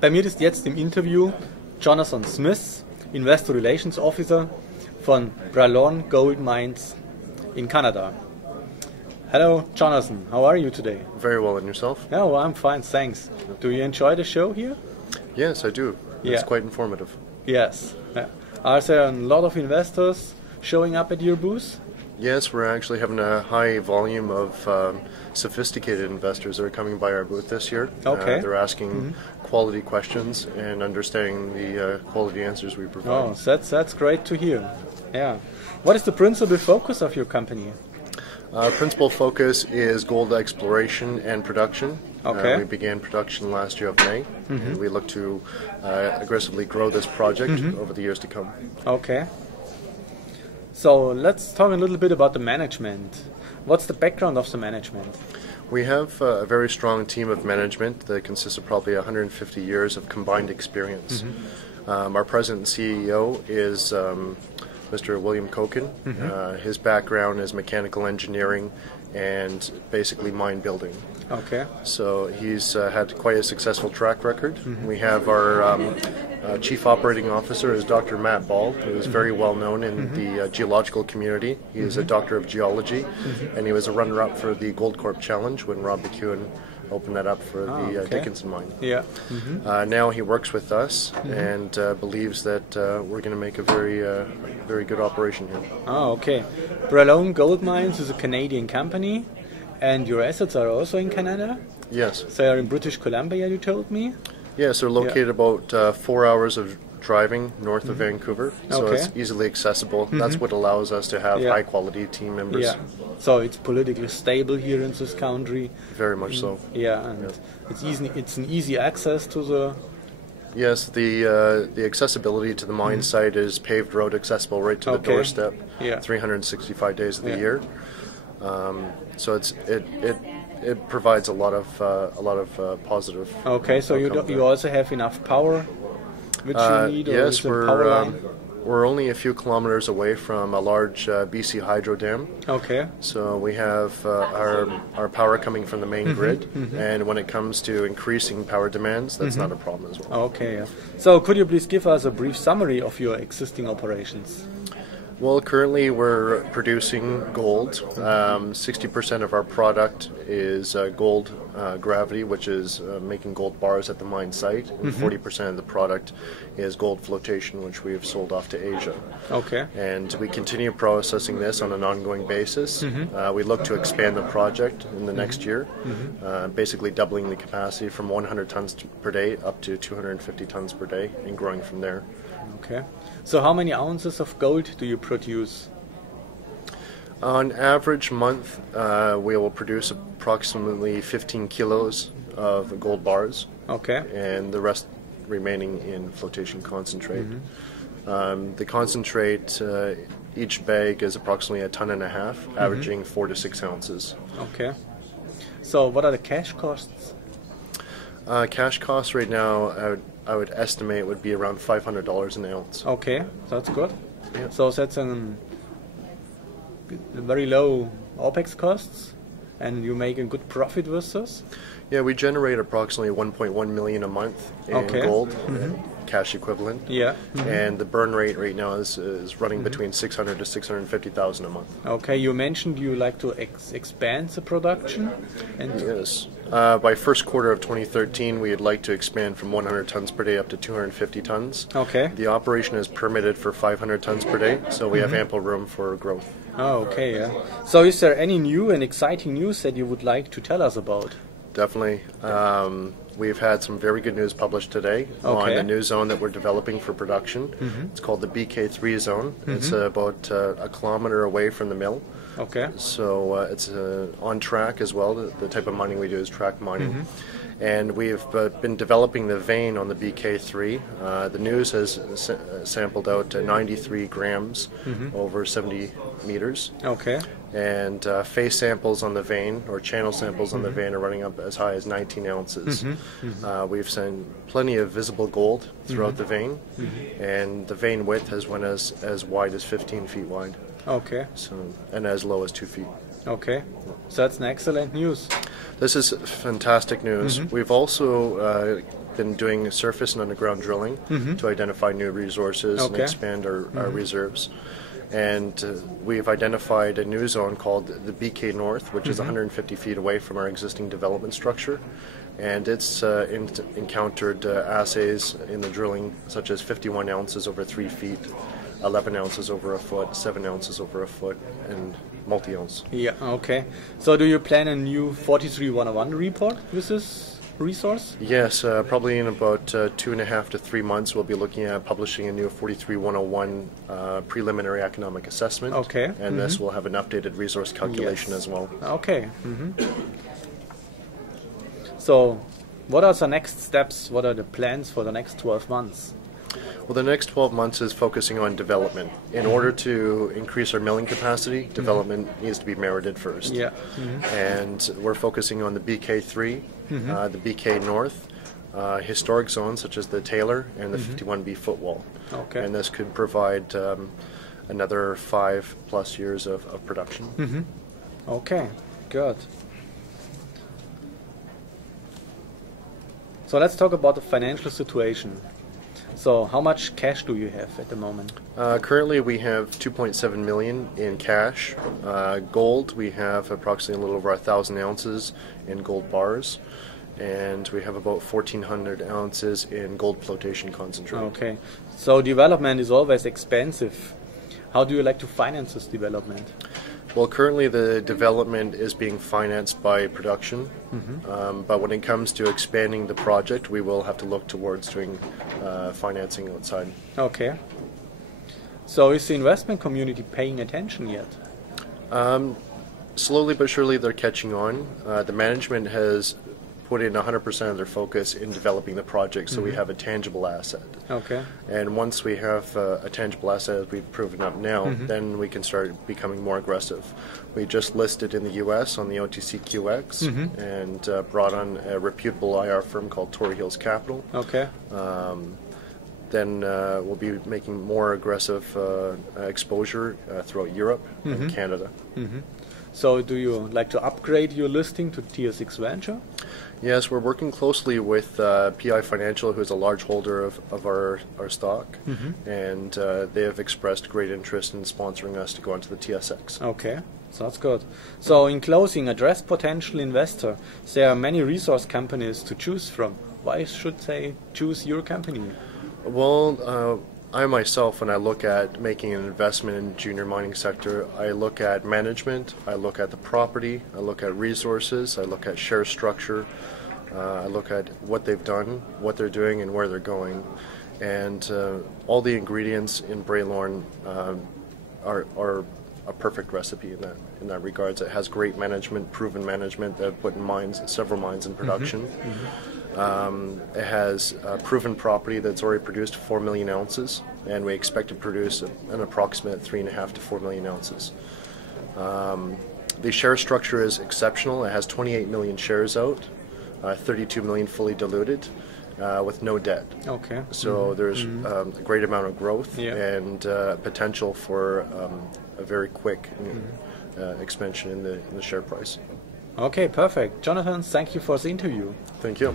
Bei mir ist jetzt im Interview Johnathon Smith, Investor Relations Officer von Bralorne Gold Mines in Canada. Hello, Johnathon. How are you today? Very well, and yourself? Yeah, well, I'm fine, thanks. Do you enjoy the show here? Yes, I do. It's quite informative. Yes. Yeah. Are there a lot of investors showing up at your booth? Yes, we're actually having a high volume of sophisticated investors that are coming by our booth this year. Okay. They're asking quality questions and understanding the quality answers we provide. Oh, that's great to hear. Yeah. What is the principal focus of your company? Principal focus is gold exploration and production. Okay. We began production last year of May, and we look to aggressively grow this project over the years to come. Okay. So let's talk a little bit about the management. What's the background of the management? We have a very strong team of management that consists of probably 150 years of combined experience. Our president and CEO is Mr. William Koken. His background is mechanical engineering and basically mine building. Okay. So he's had quite a successful track record. We have our Chief Operating Officer is Dr. Matt Ball, who is very well known in the geological community. He is a doctor of geology, and he was a runner-up for the Gold Corp Challenge when Rob McEwen opened that up for the Dickinson mine. Yeah. Now he works with us and believes that we're going to make a very good operation here. Oh, okay. Bralorne Gold Mines is a Canadian company, and your assets are also in Canada? Yes. They are in British Columbia, you told me? Yes, they're located about 4 hours of driving north of Vancouver, so it's easily accessible. That's what allows us to have high-quality team members. Yeah. So it's politically stable here in this country. Very much so. Yeah, and it's an easy access to the. Yes, the accessibility to the mine site is paved road accessible right to the doorstep. 365 days of the year. So it provides a lot of positive. Okay, so you also have enough power, which you need. Yes, we're only a few kilometers away from a large BC hydro dam. Okay. So we have our power coming from the main grid, and when it comes to increasing power demands, that's not a problem as well. Okay. Yeah. So could you please give us a brief summary of your existing operations? Well, currently we're producing gold. 60% of our product is gold gravity, which is making gold bars at the mine site, and 40% of the product is gold flotation, which we have sold off to Asia. Okay. And we continue processing this on an ongoing basis. We look to expand the project in the next year, basically doubling the capacity from 100 tons per day up to 250 tons per day and growing from there. Okay. So how many ounces of gold do you produce? On average month, we will produce approximately 15 kilos of gold bars. Okay. And the rest remaining in flotation concentrate. The concentrate, each bag is approximately 1.5 tons, averaging 4 to 6 ounces. Okay. So what are the cash costs? Cash costs right now, I would estimate would be around $500 an ounce. Okay, that's good. Yeah. So that's a very low OPEX costs, and you make a good profit with this? Yeah, we generate approximately 1.1 million a month in gold, cash equivalent. Yeah. And the burn rate right now is running between 600 to 650,000 a month. Okay, you mentioned you like to expand the production. And yes. By first quarter of 2013, we'd like to expand from 100 tons per day up to 250 tons. Okay. The operation is permitted for 500 tons per day, so we have ample room for growth. Oh, okay. Yeah. So is there any new and exciting news that you would like to tell us about? Definitely. We've had some very good news published today on the new zone that we're developing for production. It's called the BK3 zone. It's about a kilometer away from the mill. Okay. So it's on track as well. The type of mining we do is track mining. And we've been developing the vein on the BK3. The news has sampled out 93 grams over 70 meters. Okay. And face samples on the vein, or channel samples on the vein, are running up as high as 19 ounces. We've seen plenty of visible gold throughout the vein, and the vein width has went as wide as 15 feet wide. Okay. So, and as low as 2 feet. Okay. So that's an excellent news. This is fantastic news. We've also been doing surface and underground drilling to identify new resources and expand our reserves. And we've identified a new zone called the BK North, which is 150 feet away from our existing development structure. And it's encountered assays in the drilling such as 51 ounces over 3 feet, 11 ounces over a foot, 7 ounces over a foot, and multi-ounce. Yeah, okay. So do you plan a new 43-101 report with this resource? Yes, probably in about 2.5 to 3 months we'll be looking at publishing a new 43-101 preliminary economic assessment. Okay. And this will have an updated resource calculation as well. Okay. So what are the next steps? What are the plans for the next 12 months? Well, the next 12 months is focusing on development. In order to increase our milling capacity, development needs to be merited first. Yeah. And we're focusing on the BK3, the BK North, historic zones such as the Taylor and the 51B footwall. Okay. And this could provide another 5+ years of production. Okay, good. So let's talk about the financial situation. So how much cash do you have at the moment? Currently we have 2.7 million in cash. Gold, we have approximately a little over 1,000 ounces in gold bars. And we have about 1,400 ounces in gold flotation concentrate. Okay. So development is always expensive. How do you like to finance this development? Well, currently the development is being financed by production, but when it comes to expanding the project, we will have to look towards doing financing outside. Okay. So is the investment community paying attention yet? Slowly but surely they're catching on. The management has put in 100% of their focus in developing the project, so we have a tangible asset. Okay. And once we have a tangible asset, as we've proven up now, then we can start becoming more aggressive. We just listed in the U.S. on the OTCQX and brought on a reputable IR firm called Torrey Hills Capital. Okay. Then we'll be making more aggressive exposure throughout Europe and Canada. So do you like to upgrade your listing to Tier 6 Venture? Yes, we're working closely with PI Financial, who is a large holder of our stock, and they have expressed great interest in sponsoring us to go onto the TSX. Okay, so that's good. So in closing, address potential investor. There are many resource companies to choose from. Why should they choose your company? Well, I myself, when I look at making an investment in the junior mining sector, I look at management, I look at the property, I look at resources, I look at share structure, I look at what they've done, what they're doing, and where they're going. And all the ingredients in Bralorne are a perfect recipe in that regards. It has great management, proven management that have put in several mines in production. It has proven property that's already produced 4 million ounces, and we expect to produce an approximate 3.5 to 4 million ounces. The share structure is exceptional. It has 28 million shares out, 32 million fully diluted, with no debt. Okay. So there's a great amount of growth and potential for a very quick expansion in the share price. Okay, perfect. Johnathon, thank you for the interview. Thank you.